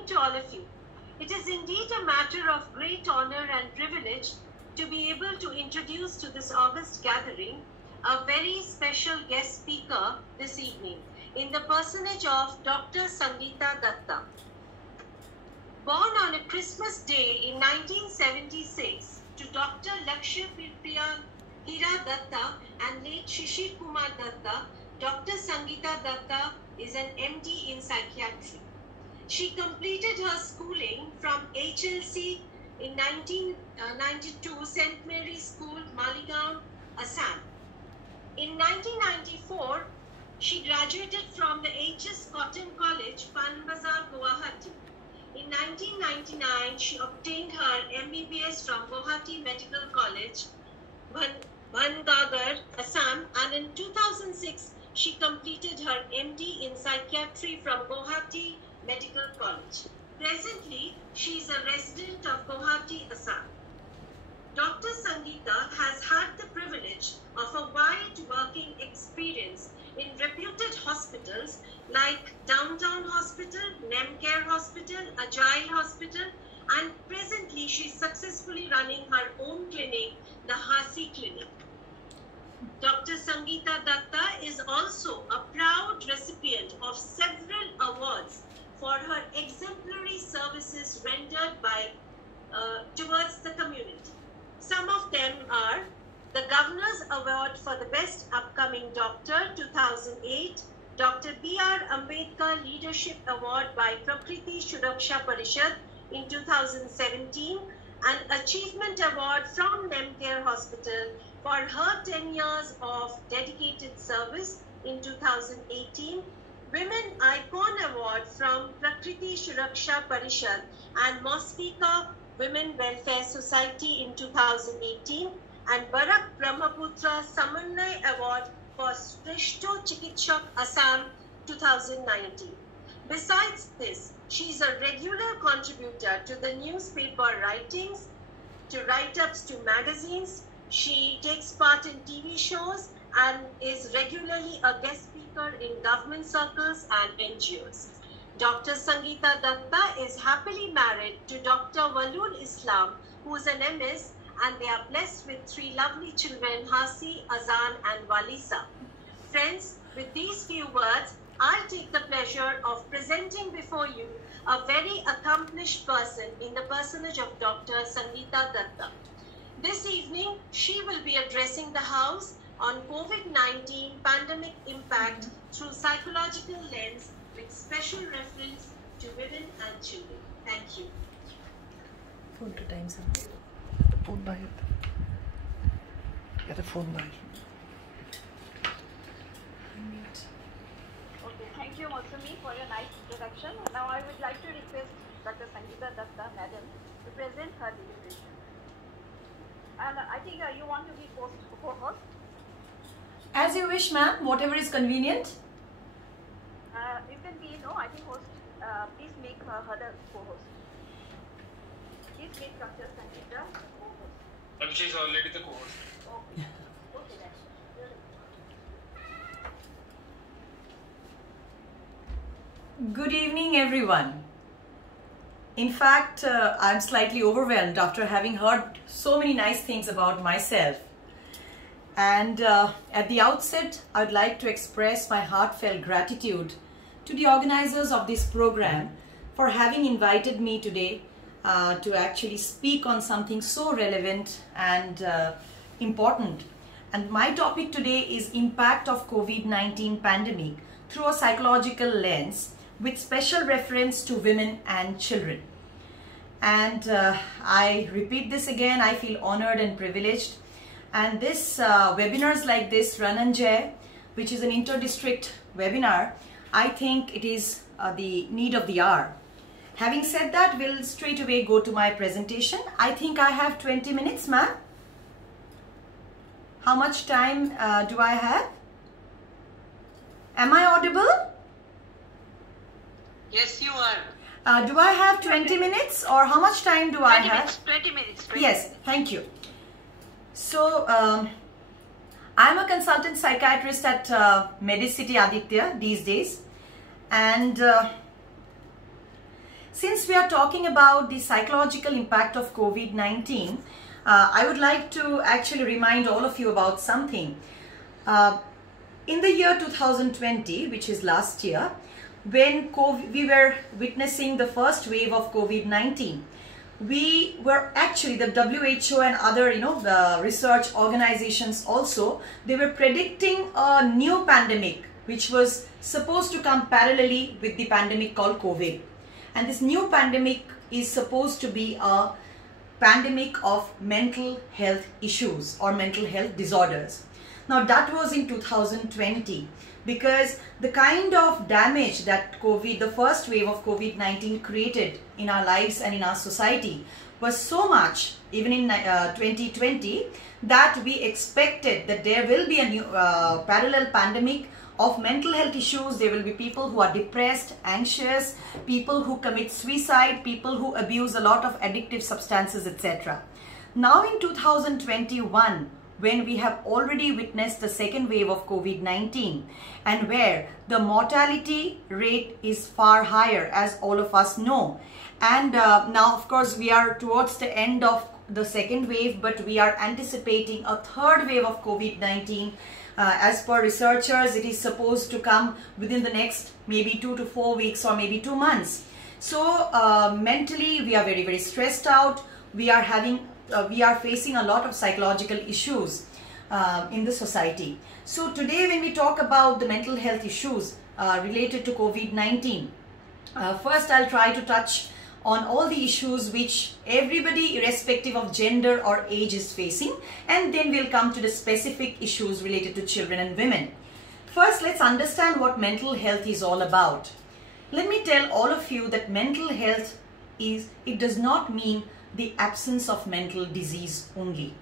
To all of you. It is indeed a matter of great honor and privilege to be able to introduce to this august gathering a very special guest speaker this evening in the personage of Dr. Sangeeta Datta. Born on a Christmas day in 1976 to Dr. Lakshya Hira Datta and late Shishir Kumar Datta, Dr. Sangeeta Datta is an MD in psychiatry. She completed her schooling from HLC in 1992, St. Mary's School, Maligaon, Assam. In 1994, she graduated from the HS Cotton College, Panbazar, Guwahati. In 1999, she obtained her MBBS from Guwahati Medical College, Bhangagar, Assam, and in 2006, she completed her MD in psychiatry from Guwahati Medical College. Presently, she is a resident of Guwahati, Assam. Dr. Sangeeta has had the privilege of a wide working experience in reputed hospitals like Downtown Hospital, Nemcare Hospital, Agile Hospital, and presently she is successfully running her own clinic, the Hasi Clinic. Dr. Sangeeta Datta is also a proud recipient of several awards for her exemplary services rendered towards the community. Some of them are the Governor's Award for the Best Upcoming Doctor 2008, Dr. B.R. Ambedkar Leadership Award by Prakriti Suraksha Parishad in 2017, and Achievement Award from Nemcare Hospital for her 10 years of dedicated service in 2018, Women Icon Award from Prakriti Suraksha Parishad and Mospika Women Welfare Society in 2018, and Barak Brahmaputra Samanay Award for Shreshto Chikitsak Assam 2019. Besides this, she is a regular contributor to the newspaper writings, to write-ups to magazines. She takes part in TV shows and is regularly a guest speaker in government circles and NGOs. Dr. Sangeeta Datta is happily married to Dr. Walul Islam, who is an MS, and they are blessed with 3 lovely children, Hasi, Azan, and Walisa. Friends, with these few words, I take the pleasure of presenting before you a very accomplished person in the personage of Dr. Sangeeta Datta. This evening, she will be addressing the House on COVID-19 pandemic impact through psychological lens with special reference to women and children. Thank you. Phone to time, sir. Phone by it. Get a phone by it. Okay, thank you Mausami for your nice introduction. Now I would like to request Dr. Sangeeta Datta, Madam, to present her deliberation. And I think you want to be co-host? As you wish, ma'am. Whatever is convenient. You can be, I think host. Please make her the co-host. Please make Dr. Sangeeta co-host. But she is already the co-host. Okay. Okay then. Good evening, everyone. In fact, I'm slightly overwhelmed after having heard so many nice things about myself. And at the outset, I'd like to express my heartfelt gratitude to the organizers of this program for having invited me today to actually speak on something so relevant and important. And my topic today is impact of COVID-19 pandemic through a psychological lens with special reference to women and children. And I repeat this again, I feel honored and privileged. And this webinars like this, Run and Jai, which is an inter-district webinar, I think it is the need of the hour. Having said that, we'll straight away go to my presentation. I think I have 20 minutes, ma'am. How much time do I have? Am I audible? Yes, you are. Do I have 20 minutes or how much time do I have? 20 minutes. Yes, thank you. So, I'm a consultant psychiatrist at Medicity Aditya these days, and Since we are talking about the psychological impact of COVID-19, I would like to actually remind all of you about something. In the year 2020, which is last year, when we were witnessing the first wave of COVID-19, we were actually, the WHO and other the research organizations also, they were predicting a new pandemic which was supposed to come parallelly with the pandemic called COVID. And this new pandemic is supposed to be a pandemic of mental health issues or mental health disorders. Now that was in 2020, because the kind of damage that the first wave of COVID-19 created in our lives and in our society was so much, even in 2020, that we expected that there will be a new parallel pandemic of mental health issues. There will be people who are depressed, anxious, people who commit suicide, people who abuse a lot of addictive substances, etc. Now in 2021, when we have already witnessed the second wave of COVID-19 and where the mortality rate is far higher, as all of us know. And now, of course, we are towards the end of the second wave, but we are anticipating a third wave of COVID-19. As per researchers, it is supposed to come within the next maybe 2 to 4 weeks or maybe 2 months. So mentally, we are very, very stressed out. We are facing a lot of psychological issues in the society. So today, when we talk about the mental health issues related to COVID-19, first I'll try to touch on all the issues which everybody, irrespective of gender or age, is facing, and then we'll come to the specific issues related to children and women. First, let's understand what mental health is all about. Let me tell all of you that mental health it does not mean the absence of mental disease only.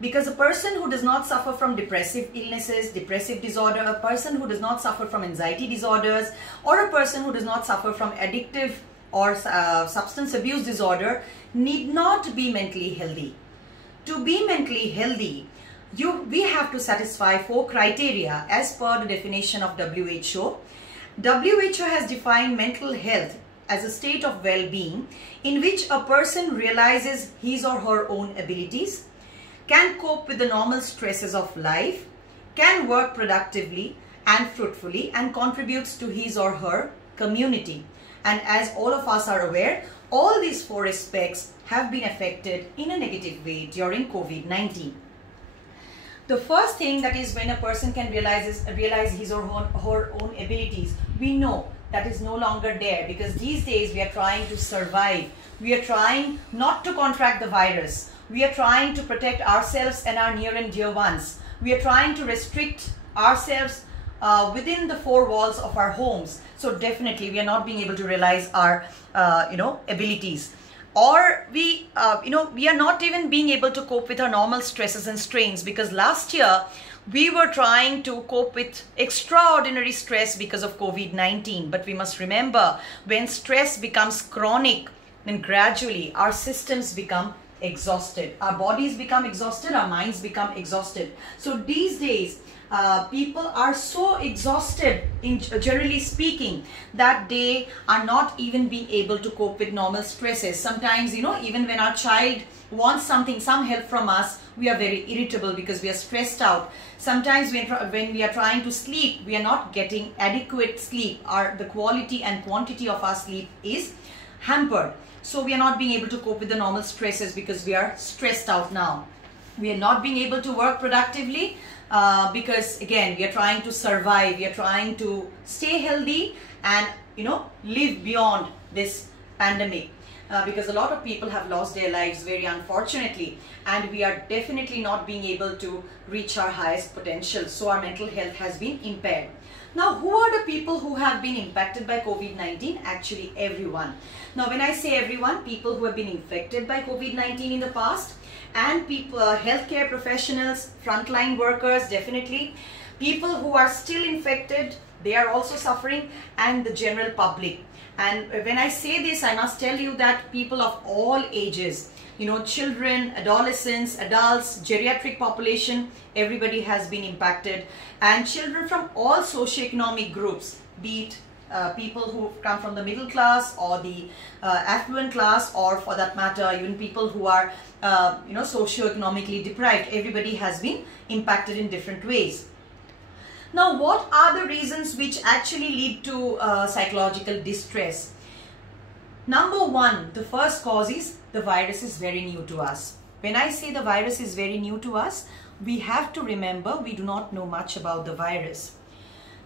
Because a person who does not suffer from depressive illnesses, depressive disorder, a person who does not suffer from anxiety disorders, or a person who does not suffer from addictive or substance abuse disorder need not be mentally healthy. To be mentally healthy, we have to satisfy 4 criteria as per the definition of WHO. WHO has defined mental health as a state of well-being in which a person realizes his or her own abilities, can cope with the normal stresses of life, can work productively and fruitfully, and contributes to his or her community. And as all of us are aware, all these 4 aspects have been affected in a negative way during COVID-19. The first thing, that is when a person can realize his or her own abilities, we know that is no longer there, because these days we are trying to survive. We are trying not to contract the virus. We are trying to protect ourselves and our near and dear ones. We are trying to restrict ourselves within the 4 walls of our homes. So definitely we are not being able to realize our abilities, or we are not even being able to cope with our normal stresses and strains, because last year we were trying to cope with extraordinary stress because of COVID-19. But we must remember, when stress becomes chronic, then gradually our systems become exhausted, our bodies become exhausted, our minds become exhausted. So these days people are so exhausted, generally speaking, that they are not even being able to cope with normal stresses. Sometimes, even when our child wants some help from us, we are very irritable because we are stressed out. Sometimes when we are trying to sleep, we are not getting adequate sleep. The quality and quantity of our sleep is hampered. So we are not being able to cope with the normal stresses because we are stressed out now. We are not being able to work productively because, again, we are trying to survive. We are trying to stay healthy and, live beyond this pandemic. Because a lot of people have lost their lives, very unfortunately, and we are definitely not being able to reach our highest potential. So our mental health has been impaired. Now, who are the people who have been impacted by COVID-19? Actually, everyone. Now, when I say everyone, people who have been infected by COVID-19 in the past, and people, healthcare professionals, frontline workers, definitely. People who are still infected, they are also suffering, and the general public. And when I say this, I must tell you that people of all ages, children, adolescents, adults, geriatric population, everybody has been impacted. And children from all socioeconomic groups, be it people who come from the middle class or the affluent class, or for that matter even people who are socio-economically deprived. Everybody has been impacted in different ways. Now, what are the reasons which actually lead to psychological distress? Number one, the first cause is the virus is very new to us. When I say the virus is very new to us, we have to remember we do not know much about the virus.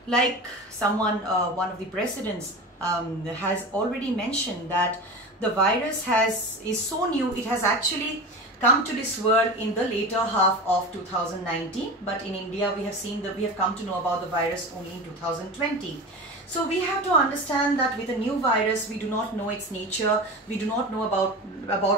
Like someone, one of the presidents has already mentioned that the virus is so new, it has actually come to this world in the later half of 2019, but in India we have come to know about the virus only in 2020. So we have to understand that with a new virus, we do not know its nature, we do not know about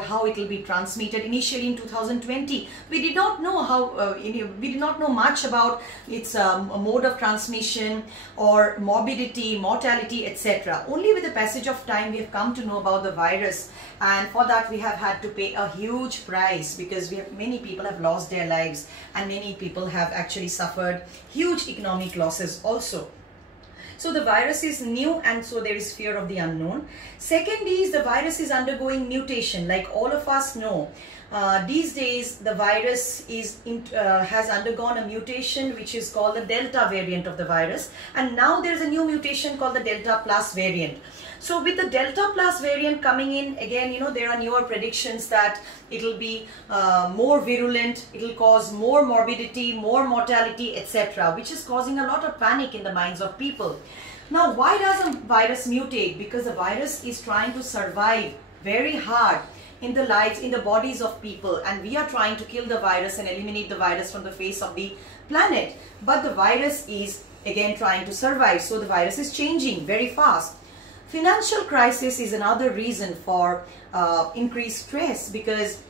how it will be transmitted. Initially in 2020, we did not know we did not know much about its mode of transmission or morbidity, mortality, etc. Only with the passage of time we have come to know about the virus, and for that we have had to pay a huge price, because many people have lost their lives and many people have actually suffered huge economic losses also. So the virus is new, and so there is fear of the unknown. Second is the virus is undergoing mutation. Like all of us know, these days the virus has undergone a mutation which is called the Delta variant of the virus, and now there is a new mutation called the Delta Plus variant. So with the Delta Plus variant coming in, again, there are newer predictions that it will be more virulent, it will cause more morbidity, more mortality, etc., which is causing a lot of panic in the minds of people. Now, why does a virus mutate? Because the virus is trying to survive very hard in the bodies of people, and we are trying to kill the virus and eliminate the virus from the face of the planet. But the virus is again trying to survive, so the virus is changing very fast. Financial crisis is another reason for increased stress, because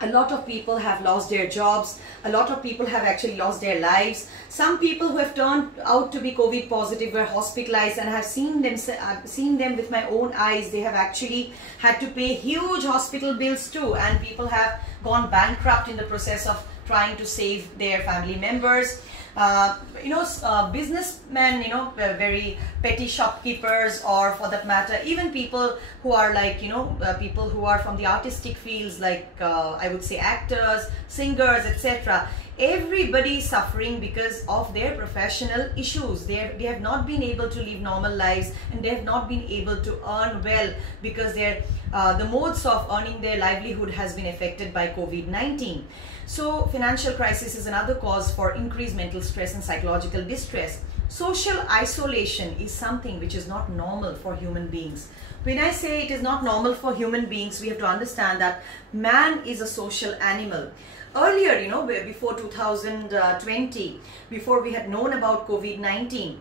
a lot of people have lost their jobs, a lot of people have actually lost their lives. Some people who have turned out to be COVID positive were hospitalized, and I have seen them with my own eyes. They have actually had to pay huge hospital bills too, and people have gone bankrupt in the process of trying to save their family members. Businessmen, very petty shopkeepers, or for that matter, even people who are like, people who are from the artistic fields, like I would say actors, singers, etc. Everybody is suffering because of their professional issues. They have not been able to live normal lives, and they have not been able to earn well, because the modes of earning their livelihood has been affected by COVID-19. So financial crisis is another cause for increased mental stress and psychological distress. Social isolation is something which is not normal for human beings. When I say it is not normal for human beings, we have to understand that man is a social animal. Earlier, before 2020, before we had known about COVID-19,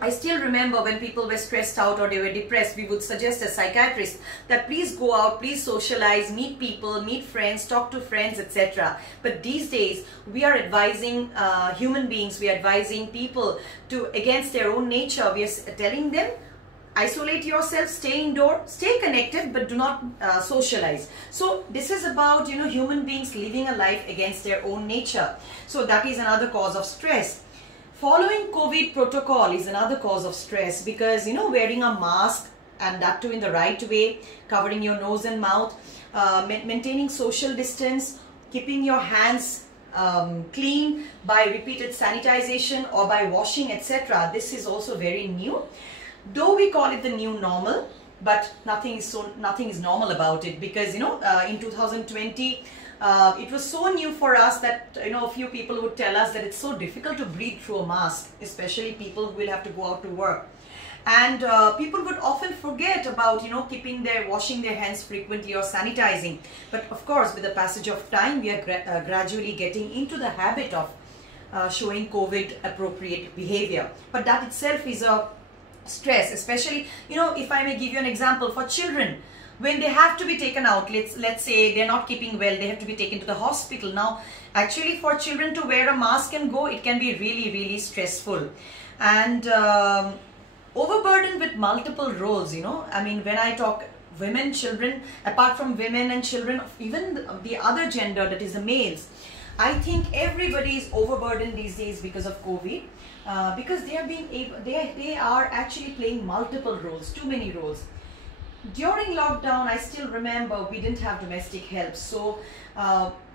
I still remember when people were stressed out or they were depressed, we would suggest as psychiatrists that please go out, please socialize, meet people, meet friends, talk to friends, etc. But these days, we are advising human beings, we are advising people to, against their own nature, we are telling them, isolate yourself, stay indoor, stay connected, but do not socialize. So this is about, human beings living a life against their own nature. So that is another cause of stress. Following COVID protocol is another cause of stress, because wearing a mask, and that too in the right way, covering your nose and mouth, maintaining social distance, keeping your hands clean by repeated sanitization or by washing, etc. This is also very new. Though we call it the new normal, but nothing is normal about it, because in 2020 it was so new for us that a few people would tell us that it's so difficult to breathe through a mask, especially people who will have to go out to work. And people would often forget about washing their hands frequently or sanitizing. But of course, with the passage of time, we are gradually getting into the habit of showing COVID appropriate behavior. But that itself is a stress, especially if I may give you an example, for children, when they have to be taken out, let's say they're not keeping well, they have to be taken to the hospital. Now actually for children to wear a mask and go, it can be really stressful, and overburdened with multiple roles. I mean, when I talk women, children, apart from women and children, even the other gender, that is the males, I think everybody is overburdened these days because of COVID, because they are being able, they are actually playing multiple roles, too many roles. During lockdown, I still remember we didn't have domestic help, so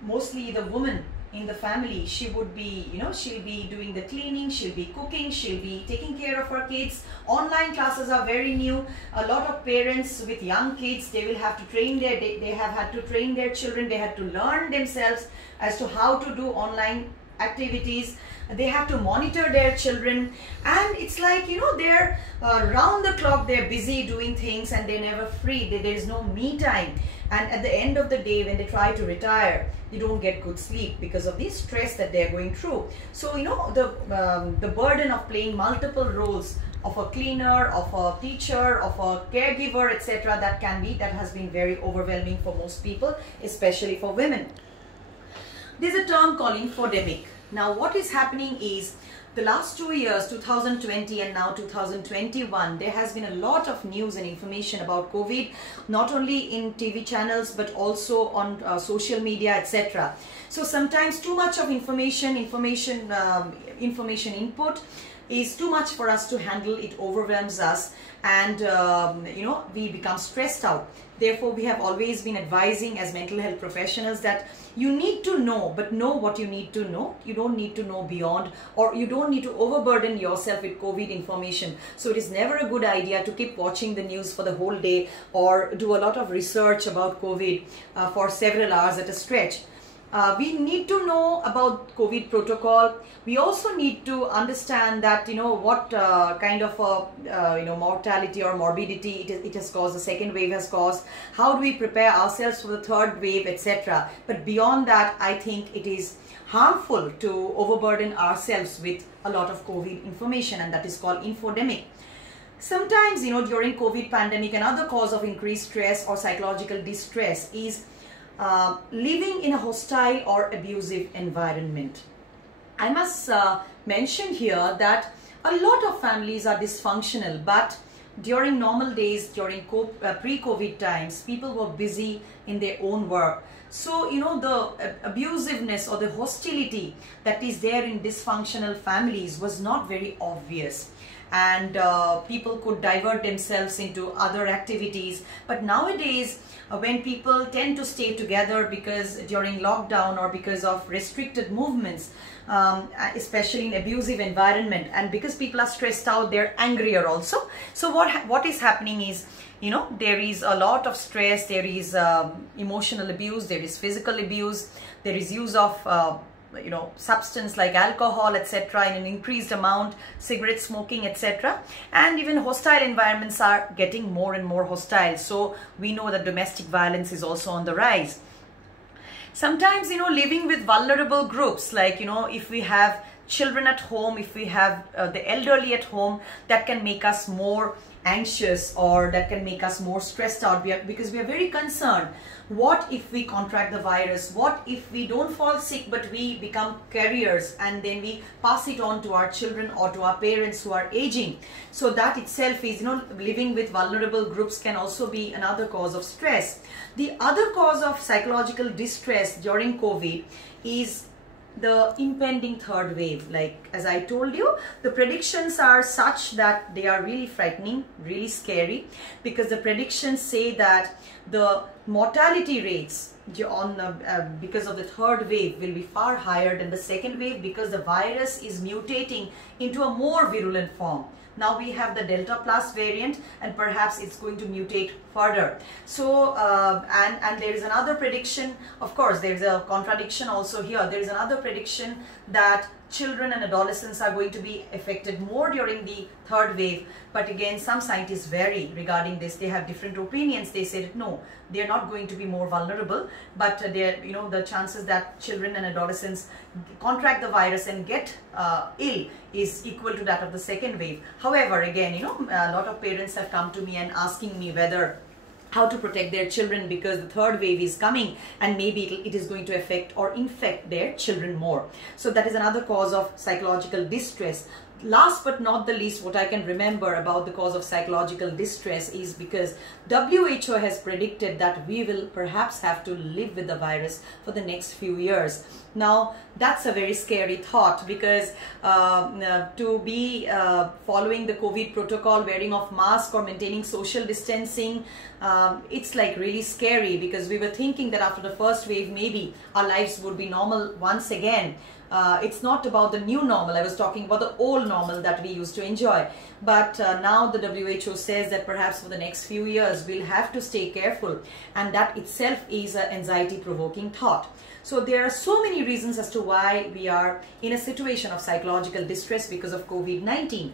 mostly the woman in the family, she would be, she'll be doing the cleaning, she'll be cooking, she'll be taking care of her kids. Online classes are very new. A lot of parents with young kids, they will have to train they have had to train their children. They had to learn themselves as to how to do online activities. They have to monitor their children, and it's like, they're round the clock, they're busy doing things, and they're never free. There is no me time, and at the end of the day, when they try to retire, they don't get good sleep because of the stress that they're going through. So the burden of playing multiple roles of a cleaner, of a teacher, of a caregiver, etc., that has been very overwhelming for most people, especially for women. There's a term called infodemic. Now what is happening is, the last 2 years, 2020 and now 2021, there has been a lot of news and information about COVID, not only in TV channels but also on social media, etc. So sometimes too much of information input is too much for us to handle. It overwhelms us, and we become stressed out. Therefore, we have always been advising as mental health professionals that you need to know, but know what you need to know. You don't need to know beyond, or you don't need to overburden yourself with COVID information. So it is never a good idea to keep watching the news for the whole day or do a lot of research about COVID for several hours at a stretch. We need to know about COVID protocol. We also need to understand that what kind of mortality or morbidity it has caused, the second wave has caused. How do we prepare ourselves for the third wave, etc. But beyond that, I think it is harmful to overburden ourselves with a lot of COVID information, and that is called infodemic. Sometimes during COVID pandemic, another cause of increased stress or psychological distress is living in a hostile or abusive environment. I must mention here that a lot of families are dysfunctional, but during normal days, during pre-COVID times, people were busy in their own work. So, the abusiveness or the hostility that is there in dysfunctional families was not very obvious, and people could divert themselves into other activities. But nowadays, when people tend to stay together because during lockdown or because of restricted movements, especially in abusive environment, and because people are stressed out, they're angrier also. So what is happening is, there is a lot of stress, there is emotional abuse, there is physical abuse, there is use of substance like alcohol, etc., in an increased amount, cigarette smoking, etc. And even hostile environments are getting more and more hostile. So we know that domestic violence is also on the rise. Sometimes, living with vulnerable groups, like, if we have children at home, if we have the elderly at home, that can make us more anxious, or that can make us more stressed out, because we are very concerned. What if we contract the virus? What if we don't fall sick but we become carriers, and then we pass it on to our children or to our parents who are aging? So that itself is, living with vulnerable groups can also be another cause of stress. The other cause of psychological distress during COVID is the impending third wave. Like, as I told you, the predictions are such that they are really frightening, really scary, because the predictions say that the mortality rates because of the third wave will be far higher than the second wave, because the virus is mutating into a more virulent form. Now we have the Delta Plus variant, and perhaps it's going to mutate further. So, and there is another prediction, of course, there is a contradiction also here. There is another prediction that children and adolescents are going to be affected more during the third wave. But again, some scientists vary regarding this. They have different opinions. They said, no, they are not going to be more vulnerable, but the chances that children and adolescents contract the virus and get ill is equal to that of the second wave. However, again, a lot of parents have come to me and asking me how to protect their children, because the third wave is coming and maybe it is going to affect or infect their children more. So that is another cause of psychological distress. last but not the least, what I can remember about the cause of psychological distress is because WHO has predicted that we will perhaps have to live with the virus for the next few years. Now, that's a very scary thought, because to be following the COVID protocol, wearing of mask or maintaining social distancing, it's like really scary, because we were thinking that after the first wave, maybe our lives would be normal once again. It's not about the new normal. I was talking about the old normal that we used to enjoy. But now the WHO says that perhaps for the next few years, we'll have to stay careful. And that itself is an anxiety-provoking thought. So there are so many reasons as to why we are in a situation of psychological distress because of COVID-19.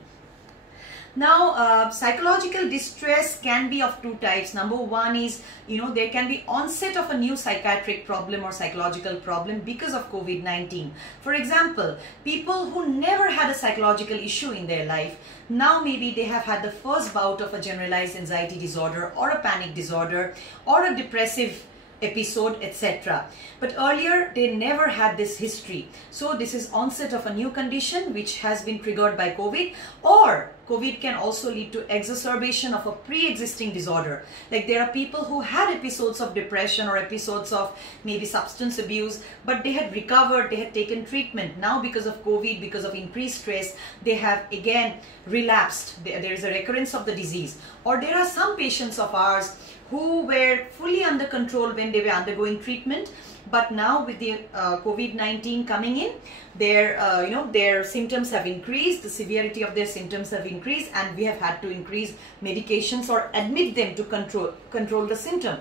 Now, psychological distress can be of two types. Number one is, there can be onset of a new psychiatric problem or psychological problem because of COVID-19. For example, people who never had a psychological issue in their life, now maybe they have had the first bout of a generalized anxiety disorder or a panic disorder or a depressive episode, etc. But earlier they never had this history. So this is onset of a new condition which has been triggered by COVID, or COVID can also lead to exacerbation of a pre-existing disorder. Like there are people who had episodes of depression or episodes of maybe substance abuse, but they had recovered, they had taken treatment. Now because of COVID, because of increased stress, they have again relapsed. There is a recurrence of the disease. Or there are some patients of ours who were fully under control when they were undergoing treatment, but now with the COVID-19 coming in, their symptoms have increased, the severity of their symptoms have increased, and we have had to increase medications or admit them to control the symptom.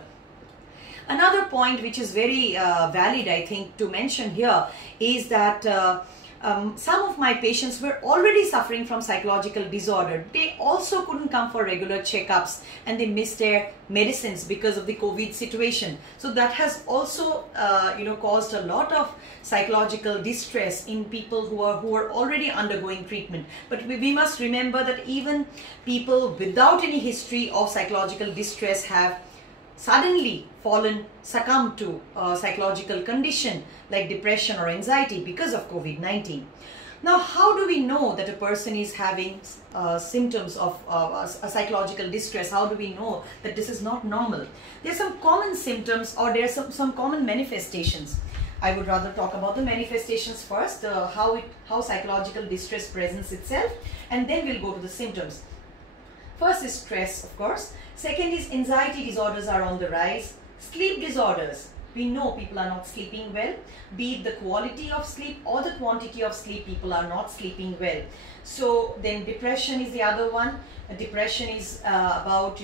Another point which is very valid, I think, to mention here is that some of my patients were already suffering from psychological disorder. They also couldn't come for regular checkups, and they missed their medicines because of the COVID situation. So that has also caused a lot of psychological distress in people who are already undergoing treatment. But we must remember that even people without any history of psychological distress have suddenly succumbed to a psychological condition like depression or anxiety because of COVID-19. Now, how do we know that a person is having symptoms of a psychological distress? How do we know that this is not normal? There are some common symptoms, or there are some common manifestations. I would rather talk about the manifestations first, how psychological distress presents itself, and then we'll go to the symptoms. First is stress, of course. Second is anxiety disorders are on the rise. Sleep disorders. We know people are not sleeping well. Be it the quality of sleep or the quantity of sleep, people are not sleeping well. So then depression is the other one. Depression is about,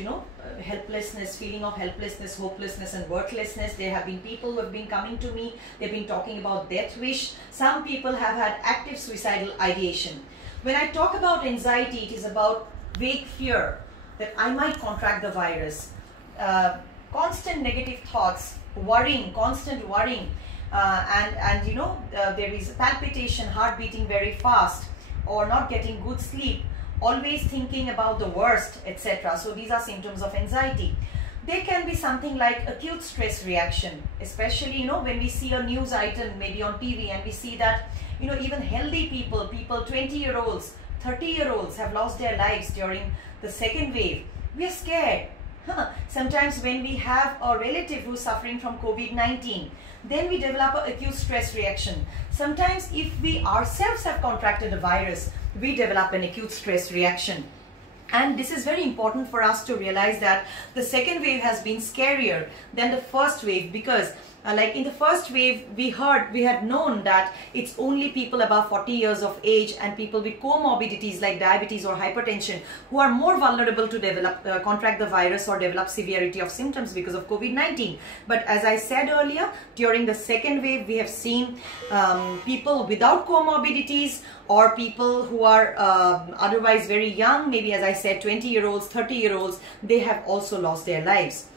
helplessness, feeling of helplessness, hopelessness and worthlessness. There have been people who have been coming to me. They've been talking about death wish. Some people have had active suicidal ideation. When I talk about anxiety, it is about vague fear that I might contract the virus, constant negative thoughts, worrying, constant worrying, there is palpitation, heart beating very fast, or not getting good sleep, always thinking about the worst, etc. So these are symptoms of anxiety. There can be something like acute stress reaction, especially when we see a news item maybe on TV and we see that even healthy people 20-year-olds, 30-year-olds have lost their lives during the second wave. We are scared. Sometimes when we have a relative who is suffering from COVID-19, then we develop an acute stress reaction. Sometimes if we ourselves have contracted a virus, we develop an acute stress reaction. And this is very important for us to realize that the second wave has been scarier than the first wave, because like in the first wave, we had known that it's only people above 40 years of age and people with comorbidities like diabetes or hypertension who are more vulnerable to develop, contract the virus or develop severity of symptoms because of COVID-19. But as I said earlier, during the second wave, we have seen people without comorbidities or people who are otherwise very young, maybe as I said, 20-year-olds, 30-year-olds, they have also lost their lives.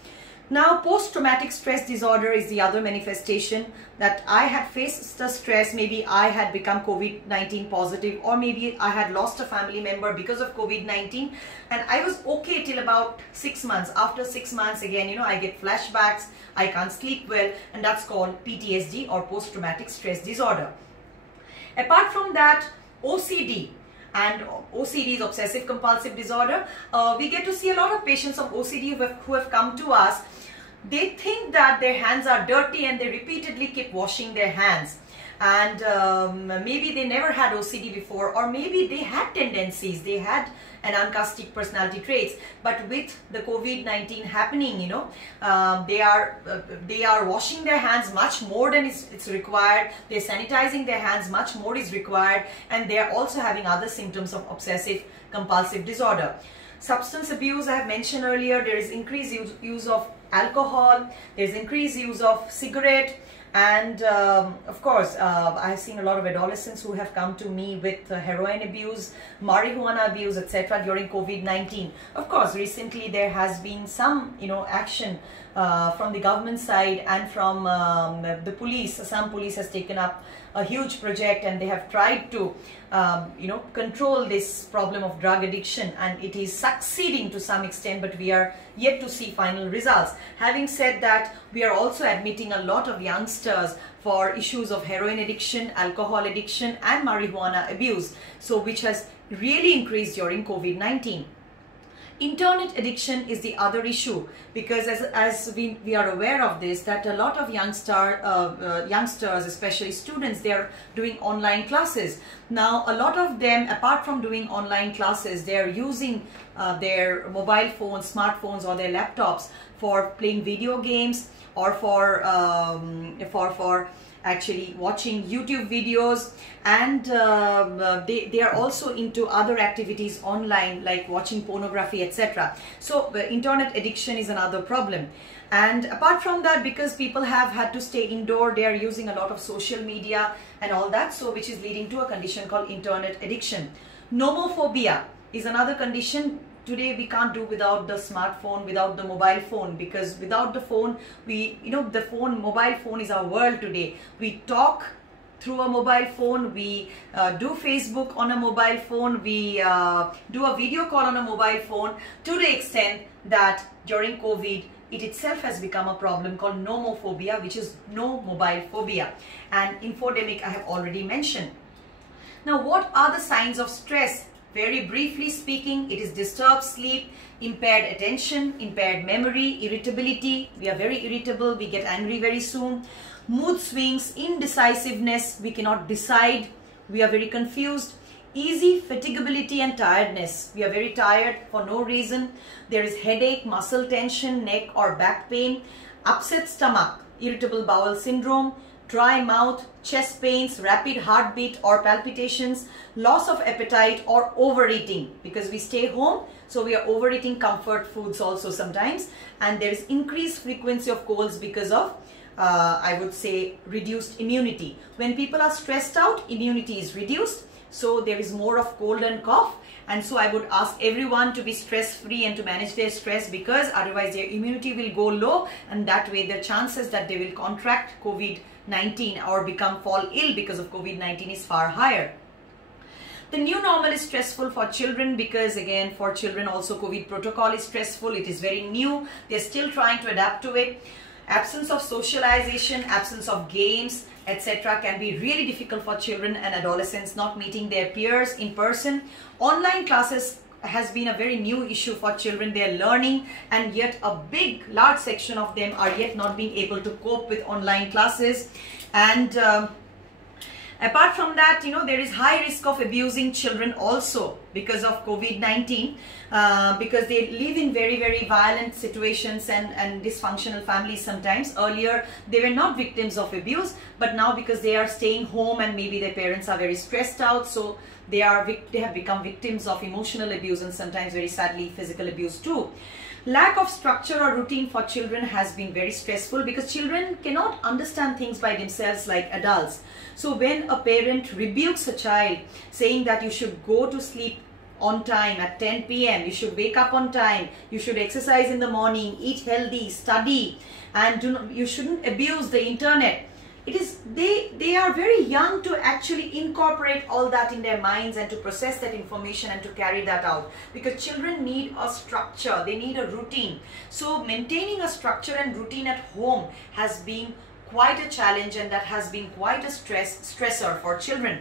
Now, post-traumatic stress disorder is the other manifestation, that I had faced the stress, maybe I had become COVID-19 positive, or maybe I had lost a family member because of COVID-19, and I was okay till about 6 months. After 6 months, again, I get flashbacks, I can't sleep well, and that's called PTSD or post-traumatic stress disorder. Apart from that, OCD. and OCD is obsessive compulsive disorder. We get to see a lot of patients of OCD who have come to us. They think that their hands are dirty and they repeatedly keep washing their hands. And maybe they never had OCD before, or maybe they had tendencies, they had an uncastic personality traits, but with the COVID-19 happening, you know, they are washing their hands much more than it's required. They're sanitizing their hands much more is required, and they are also having other symptoms of obsessive compulsive disorder. Substance abuse, I have mentioned earlier, there is increased use of alcohol, there's increased use of cigarette, and of course I have seen a lot of adolescents who have come to me with heroin abuse, marijuana abuse, etc. during COVID-19. Of course, recently there has been some, you know, action from the government side and from the police. Some police has taken up a huge project, and they have tried to you know, control this problem of drug addiction, and it is succeeding to some extent, but we are yet to see final results. Having said that, we are also admitting a lot of youngsters for issues of heroin addiction, alcohol addiction and marijuana abuse, so which has really increased during COVID-19. Internet addiction is the other issue, because as we are aware of this, that a lot of youngsters, especially students, they are doing online classes. Now, a lot of them, apart from doing online classes, they are using their mobile phones, smartphones or their laptops for playing video games, or for actually watching YouTube videos, and they are also into other activities online like watching pornography, etc. So internet addiction is another problem. And apart from that, because people have had to stay indoor, they are using a lot of social media and all that, so which is leading to a condition called internet addiction. Nomophobia is another condition. Today we can't do without the smartphone, without the mobile phone, because without the phone, mobile phone is our world today. We talk through a mobile phone, we do Facebook on a mobile phone, we do a video call on a mobile phone, to the extent that during COVID, it itself has become a problem called nomophobia, which is no mobile phobia. And infodemic I have already mentioned. Now, what are the signs of stress? Very briefly speaking, it is disturbed sleep, impaired attention, impaired memory, irritability. We are very irritable, we get angry very soon. Mood swings, indecisiveness, we cannot decide, we are very confused. Easy fatigability and tiredness, we are very tired for no reason. There is headache, muscle tension, neck or back pain, upset stomach, irritable bowel syndrome, dry mouth, chest pains, rapid heartbeat or palpitations, loss of appetite or overeating, because we stay home, so we are overeating comfort foods also sometimes, and there is increased frequency of colds because of I would say reduced immunity. When people are stressed out, immunity is reduced, so there is more of cold and cough, and so I would ask everyone to be stress free and to manage their stress, because otherwise their immunity will go low, and that way the chances that they will contract COVID-19 or fall ill because of COVID-19 is far higher. The new normal is stressful for children, because again, for children also COVID protocol is stressful. It is very new. They're still trying to adapt to it. Absence of socialization, absence of games, etc. can be really difficult for children and adolescents, not meeting their peers in person. Online classes has been a very new issue for children. They're learning, and yet a large section of them are yet not being able to cope with online classes. And apart from that, you know, there is high risk of abusing children also because of COVID-19, because they live in very, very violent situations and dysfunctional families sometimes. Earlier, they were not victims of abuse, but now because they are staying home and maybe their parents are very stressed out, so they have become victims of emotional abuse and sometimes very sadly physical abuse too. Lack of structure or routine for children has been very stressful, because children cannot understand things by themselves like adults. So when a parent rebukes a child saying that you should go to sleep on time at 10 p.m., you should wake up on time, you should exercise in the morning, eat healthy, study, and you shouldn't abuse the internet. It is they are very young to actually incorporate all that in their minds and to process that information and to carry that out, because children need a structure, they need a routine. So maintaining a structure and routine at home has been quite a challenge, and that has been quite a stressor for children.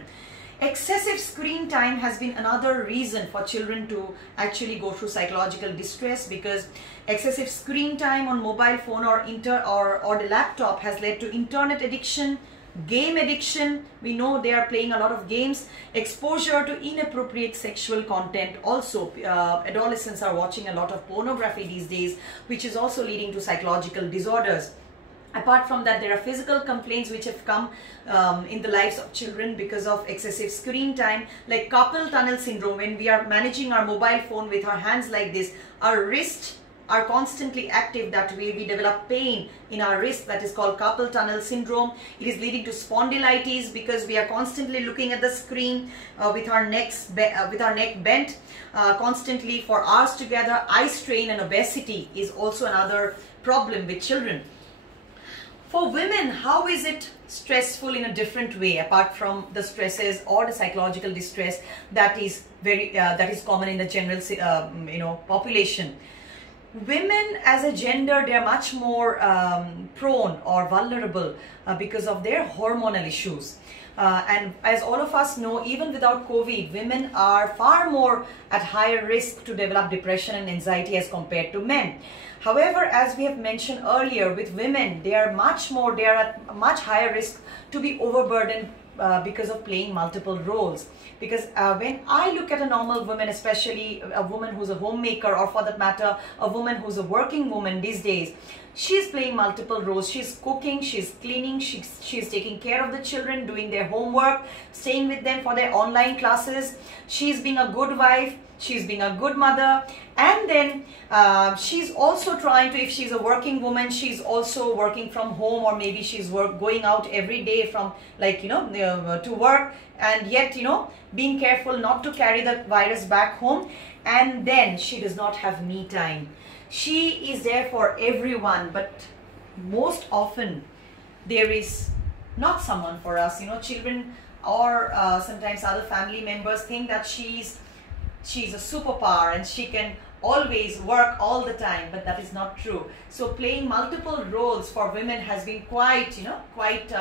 Excessive screen time has been another reason for children to actually go through psychological distress, because excessive screen time on mobile phone or the laptop has led to internet addiction, game addiction. We know they are playing a lot of games, exposure to inappropriate sexual content. Also, adolescents are watching a lot of pornography these days, which is also leading to psychological disorders. Apart from that, there are physical complaints which have come in the lives of children because of excessive screen time, like carpal tunnel syndrome. When we are managing our mobile phone with our hands like this, our wrists are constantly active. That way we develop pain in our wrist, that is called carpal tunnel syndrome. It is leading to spondylitis because we are constantly looking at the screen with our neck bent constantly for hours together. Eye strain and obesity is also another problem with children. For women, how is it stressful in a different way, apart from the stresses or the psychological distress that is common in the general population? Women as a gender, they are much more prone or vulnerable because of their hormonal issues. And as all of us know, even without COVID, women are far more at higher risk to develop depression and anxiety as compared to men. However, as we have mentioned earlier, with women, they are at much higher risk to be overburdened because of playing multiple roles. Because when I look at a normal woman, especially a woman who's a homemaker, or for that matter, a woman who's a working woman these days, she's playing multiple roles. She's cooking, she's cleaning, she's taking care of the children, doing their homework, staying with them for their online classes. She's being a good wife, she's being a good mother, and then she's also trying to, if she's a working woman, she's also working from home, or maybe she's going out every day from to work, and yet being careful not to carry the virus back home. And then she does not have me time. She is there for everyone, but most often there is not someone for us. Children or sometimes other family members think that she's a superpower and she can always work all the time, but that is not true. So playing multiple roles for women has been quite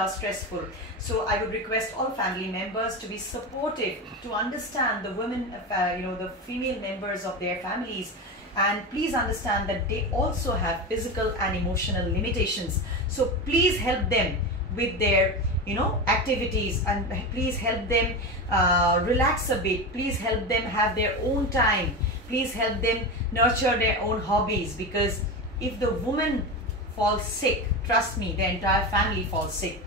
stressful. So I would request all family members to be supportive, to understand the women, the female members of their families, and please understand that they also have physical and emotional limitations. So please help them with their activities, and please help them relax a bit. Please help them have their own time. Please help them nurture their own hobbies, because if the woman falls sick, trust me, the entire family falls sick.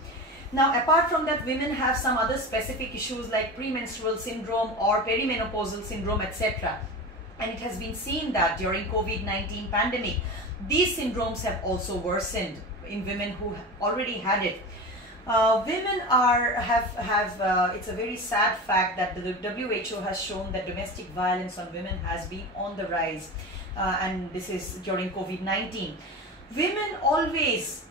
Now, apart from that, women have some other specific issues like premenstrual syndrome or perimenopausal syndrome, etc. And it has been seen that during COVID-19 pandemic, these syndromes have also worsened in women who already had it. Women it's a very sad fact that the WHO has shown that domestic violence on women has been on the rise, and this is during COVID-19. Women always,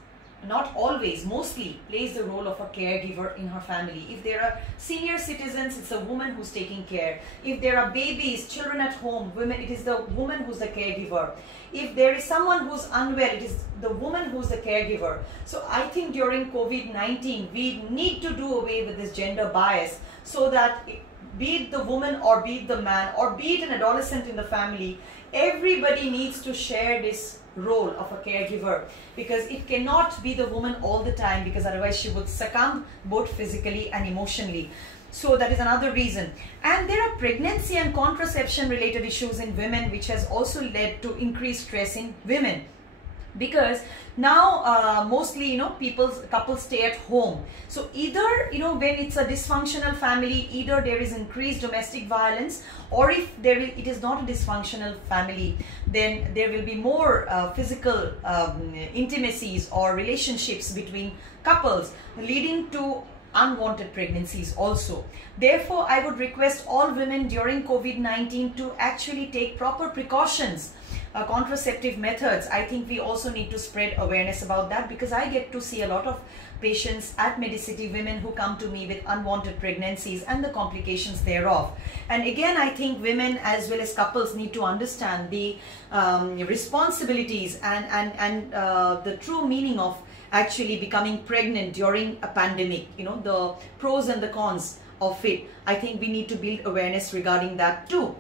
not always, mostly plays the role of a caregiver in her family. If there are senior citizens, it's a woman who's taking care. If there are babies, children at home, it is the woman who's the caregiver. If there is someone who's unwell, it is the woman who's the caregiver. So I think during COVID-19, we need to do away with this gender bias, so that be it the woman or be it the man or be it an adolescent in the family, everybody needs to share this role of a caregiver, because it cannot be the woman all the time, because otherwise she would succumb both physically and emotionally. So that is another reason. And there are pregnancy and contraception related issues in women, which has also led to increased stress in women, because now mostly couples stay at home. So either when it's a dysfunctional family, either there is increased domestic violence, or if it is not a dysfunctional family, then there will be more physical intimacies or relationships between couples, leading to unwanted pregnancies also. Therefore, I would request all women during COVID-19 to actually take proper precautions, contraceptive methods. I think we also need to spread awareness about that, because I get to see a lot of patients at Medicity, women who come to me with unwanted pregnancies and the complications thereof. And again, I think women as well as couples need to understand the responsibilities and the true meaning of actually becoming pregnant during a pandemic, the pros and the cons of it. I think we need to build awareness regarding that too.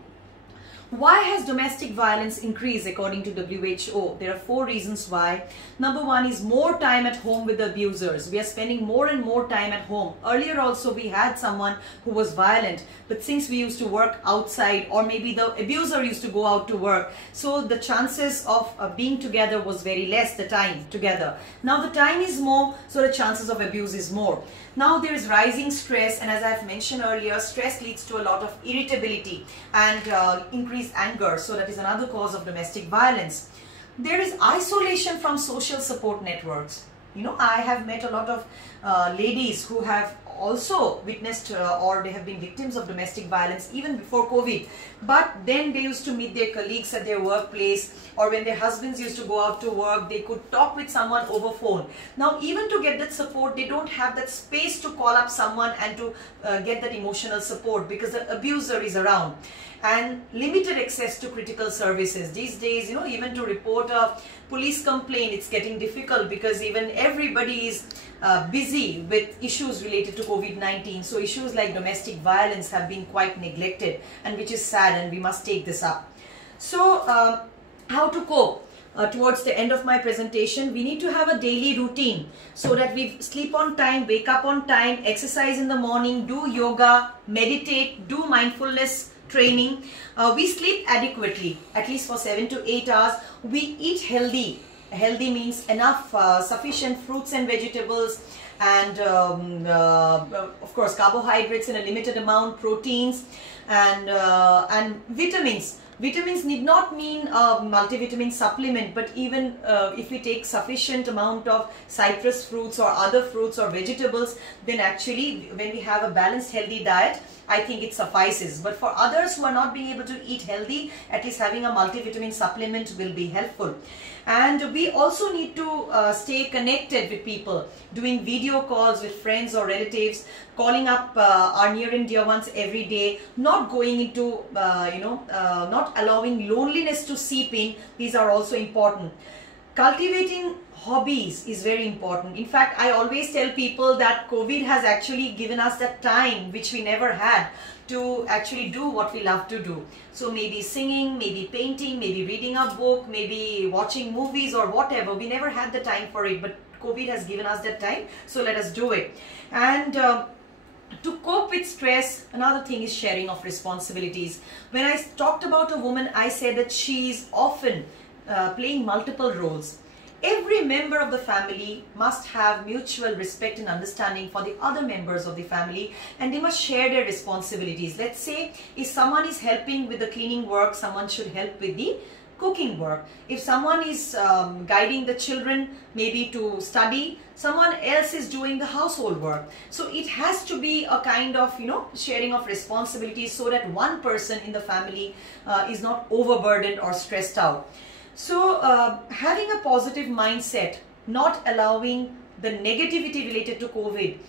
Why has domestic violence increased according to WHO? There are 4 reasons why. Number 1 is more time at home with the abusers. We are spending more and more time at home. Earlier also we had someone who was violent, but since we used to work outside, or maybe the abuser used to go out to work, so the chances of being together was very less, the time together. Now the time is more, so the chances of abuse is more. Now there is rising stress, and as I've mentioned earlier, stress leads to a lot of irritability and increased anger. So that is another cause of domestic violence. There is isolation from social support networks. You know, I have met a lot of ladies who have also witnessed or they have been victims of domestic violence even before COVID. But then they used to meet their colleagues at their workplace, or when their husbands used to go out to work, they could talk with someone over phone. Now even to get that support, they don't have that space to call up someone and to get that emotional support because the abuser is around. And limited access to critical services. These days, you know, even to report a police complaint, it's getting difficult because even everybody is busy with issues related to COVID-19. So issues like domestic violence have been quite neglected, and which is sad, and we must take this up. So how to cope? Towards the end of my presentation, we need to have a daily routine so that we sleep on time, wake up on time, exercise in the morning, do yoga, meditate, do mindfulness training. We sleep adequately, at least for 7 to 8 hours. We eat healthy. Healthy means enough, sufficient fruits and vegetables, and of course carbohydrates in a limited amount, proteins, and vitamins. Vitamins need not mean a multivitamin supplement, but even if we take sufficient amount of citrus fruits or other fruits or vegetables, then actually when we have a balanced healthy diet, I think it suffices. But for others who are not being able to eat healthy, at least having a multivitamin supplement will be helpful. And we also need to stay connected with people, doing video calls with friends or relatives, calling up our near and dear ones every day, not going into, not allowing loneliness to seep in. These are also important. Cultivating hobbies is very important. In fact, I always tell people that COVID has actually given us that time which we never had to actually do what we love to do. So maybe singing, maybe painting, maybe reading a book, maybe watching movies or whatever. We never had the time for it, but COVID has given us that time, so let us do it. And to cope with stress, another thing is sharing of responsibilities. When I talked about a woman, I said that she is often playing multiple roles. Every member of the family must have mutual respect and understanding for the other members of the family, and they must share their responsibilities. Let's say if someone is helping with the cleaning work, someone should help with the cooking work. If someone is guiding the children maybe to study, someone else is doing the household work. So it has to be a kind of, sharing of responsibilities so that one person in the family is not overburdened or stressed out. So having a positive mindset, not allowing the negativity related to COVID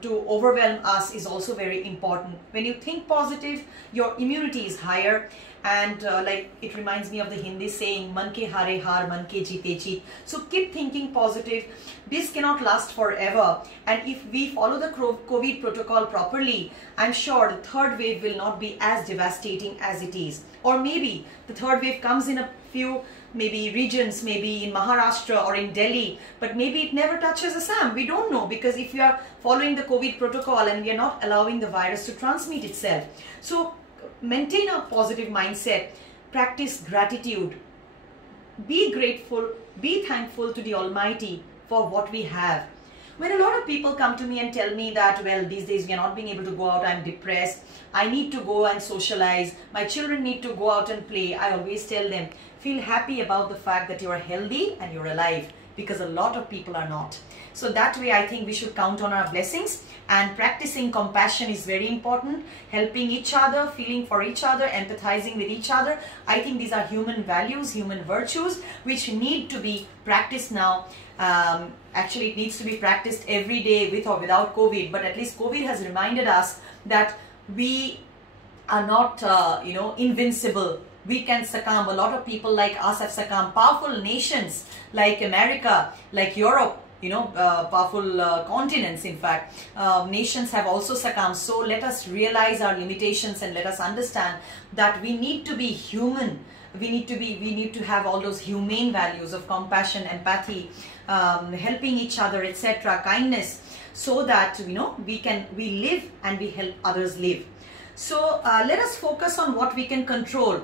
to overwhelm us is also very important. When you think positive, your immunity is higher, and like it reminds me of the Hindi saying, "Man ke hare har, man ke jeete jeet." So keep thinking positive. This cannot last forever, and if we follow the COVID protocol properly, I'm sure the third wave will not be as devastating as it is. Or maybe the third wave comes in a few maybe regions, maybe in Maharashtra or in Delhi, but maybe it never touches Assam. We don't know, because if we are following the COVID protocol and we are not allowing the virus to transmit itself. So maintain a positive mindset, practice gratitude, be grateful, be thankful to the Almighty for what we have. When a lot of people come to me and tell me that, well, these days we are not being able to go out, I'm depressed, I need to go and socialize, my children need to go out and play, I always tell them, feel happy about the fact that you are healthy and you're alive, because a lot of people are not. So that way I think we should count on our blessings, and practicing compassion is very important, helping each other, feeling for each other, empathizing with each other. I think these are human values, human virtues, which need to be practiced now. Actually, it needs to be practiced every day with or without COVID, but at least COVID has reminded us that we are not, invincible. We can succumb. A lot of people like us have succumbed. Powerful nations like America, like Europe, powerful continents. In fact, nations have also succumbed. So let us realize our limitations and let us understand that we need to be human. We need to have all those humane values of compassion, empathy, helping each other, etc., kindness, so that we live and we help others live. So let us focus on what we can control.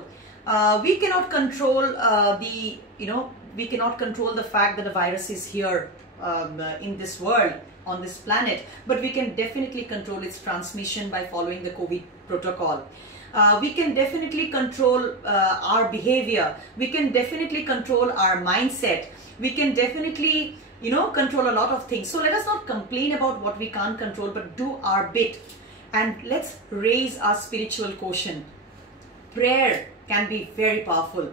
We cannot control we cannot control the fact that the virus is here in this world, on this planet, but we can definitely control its transmission by following the COVID protocol. We can definitely control our behavior. We can definitely control our mindset. We can definitely control a lot of things. So let us not complain about what we can't control, but do our bit, and let's raise our spiritual quotient. Prayer can be very powerful.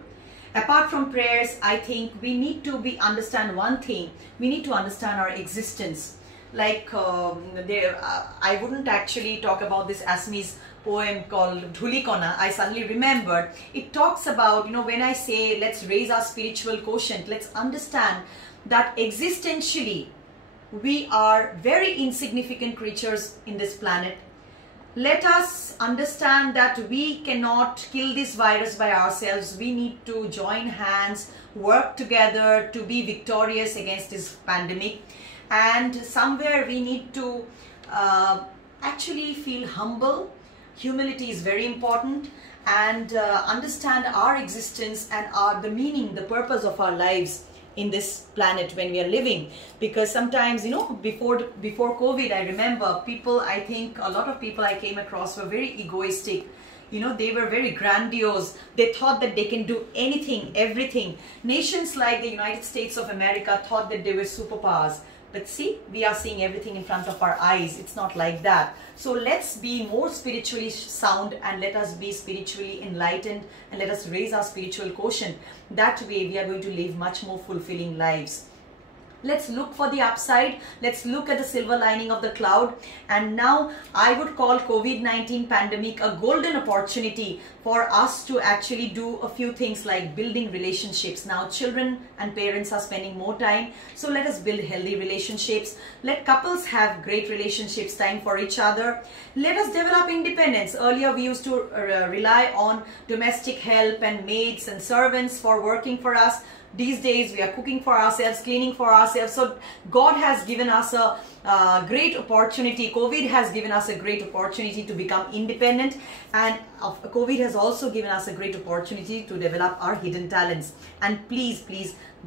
Apart from prayers, I think we need to understand one thing. We need to understand our existence. Like I wouldn't actually talk about this Asmi's poem called Dhulikona. I suddenly remembered. It talks about, when I say let's raise our spiritual quotient, let's understand that existentially we are very insignificant creatures in this planet. Let us understand that we cannot kill this virus by ourselves. We need to join hands, work together to be victorious against this pandemic. And somewhere we need to actually feel humble. Humility is very important, and understand our existence and the meaning, the purpose of our lives in this planet when we are living. Because sometimes, before COVID, I remember people, I think a lot of people I came across were very egoistic. They were very grandiose. They thought that they can do anything, everything. Nations like the United States of America thought that they were superpowers. But see, we are seeing everything in front of our eyes. It's not like that. So let's be more spiritually sound, and let us be spiritually enlightened, and let us raise our spiritual quotient. That way we are going to live much more fulfilling lives. Let's look for the upside. Let's look at the silver lining of the cloud. And now I would call COVID-19 pandemic a golden opportunity for us to actually do a few things like building relationships. Now children and parents are spending more time. So let us build healthy relationships. Let couples have great relationships, time for each other. Let us develop independence. Earlier we used to rely on domestic help and maids and servants for working for us. These days we are cooking for ourselves, cleaning for ourselves. So God has given us a great opportunity. COVID has given us a great opportunity to become independent, and COVID has also given us a great opportunity to develop our hidden talents. And please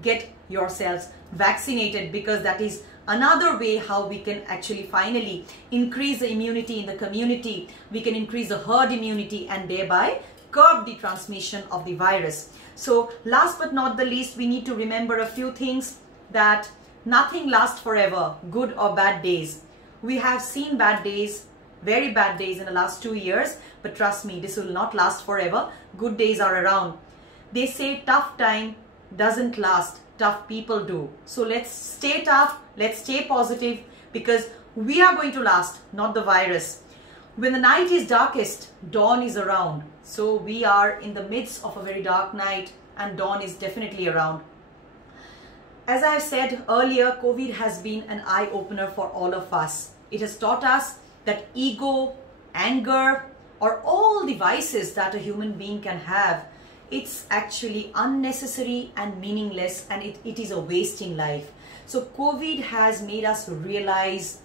get yourselves vaccinated, because that is another way how we can actually finally increase the immunity in the community. We can increase the herd immunity and thereby curb the transmission of the virus. So last but not the least, we need to remember a few things, that nothing lasts forever, good or bad days. We have seen bad days, very bad days in the last 2 years, but trust me, this will not last forever. Good days are around. They say tough time doesn't last, tough people do. So let's stay tough, let's stay positive, because we are going to last, not the virus. When the night is darkest, dawn is around. So we are in the midst of a very dark night, and dawn is definitely around. As I said earlier, COVID has been an eye-opener for all of us. It has taught us that ego, anger, or all the vices that a human being can have, it's actually unnecessary and meaningless, and it is a wasting life. So COVID has made us realize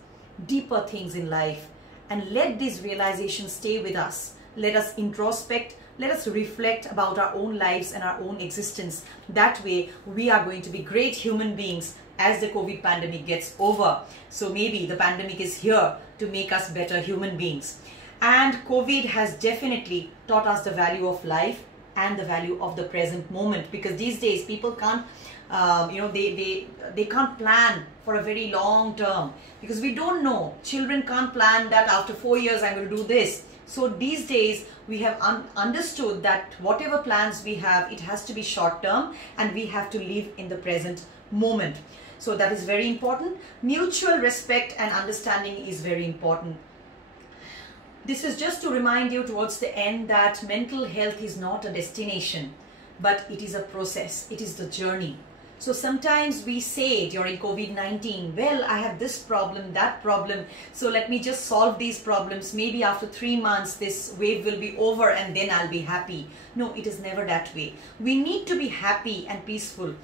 deeper things in life, and let these realizations stay with us. Let us introspect, let us reflect about our own lives and our own existence. That way we are going to be great human beings as the COVID pandemic gets over. So maybe the pandemic is here to make us better human beings. And COVID has definitely taught us the value of life and the value of the present moment, because these days people can't they can't plan for a very long term, because we don't know. Children can't plan that after 4 years I'm going to do this. So these days we have understood that whatever plans we have, it has to be short term, and we have to live in the present moment. So that is very important. Mutual respect and understanding is very important. This is just to remind you towards the end that mental health is not a destination, but it is a process. It is the journey. So sometimes we say during COVID-19, well, I have this problem, that problem, so let me just solve these problems. Maybe after 3 months, this wave will be over and then I'll be happy. No, it is never that way. We need to be happy and peaceful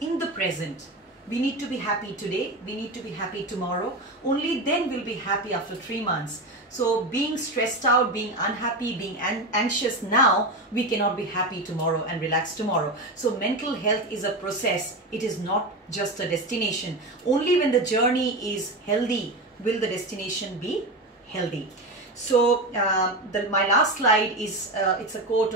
in the present. We need to be happy today. We need to be happy tomorrow. Only then we'll be happy after 3 months. So being stressed out, being unhappy, being anxious now, we cannot be happy tomorrow and relax tomorrow. So mental health is a process. It is not just a destination. Only when the journey is healthy will the destination be healthy. So my last slide is it's a quote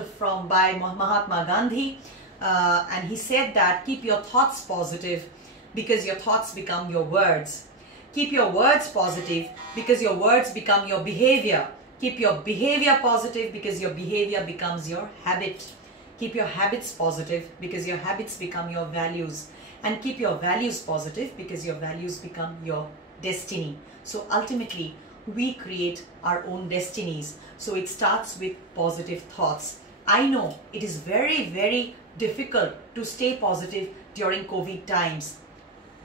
by Mahatma Gandhi, and he said that keep your thoughts positive because your thoughts become your words. Keep your words positive because your words become your behavior. Keep your behavior positive because your behavior becomes your habit. Keep your habits positive because your habits become your values. And keep your values positive because your values become your destiny. So ultimately, we create our own destinies. So it starts with positive thoughts. I know it is very, very difficult to stay positive during COVID times.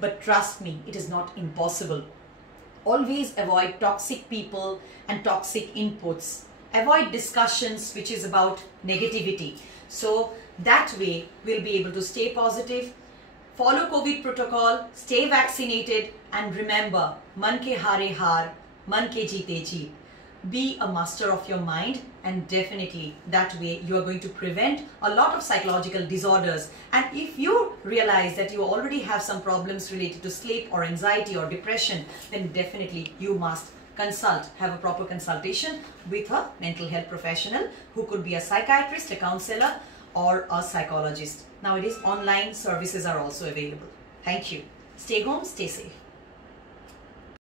But trust me, it is not impossible. Always avoid toxic people and toxic inputs. Avoid discussions which is about negativity. So that way we'll be able to stay positive. Follow COVID protocol, stay vaccinated, and remember, man ke hare haar, man ke jeete jeet. Be a master of your mind, and definitely that way you are going to prevent a lot of psychological disorders. And if you realize that you already have some problems related to sleep or anxiety or depression, then definitely you must have a proper consultation with a mental health professional who could be a psychiatrist, a counselor, or a psychologist. Nowadays online services are also available. Thank you. Stay home, stay safe.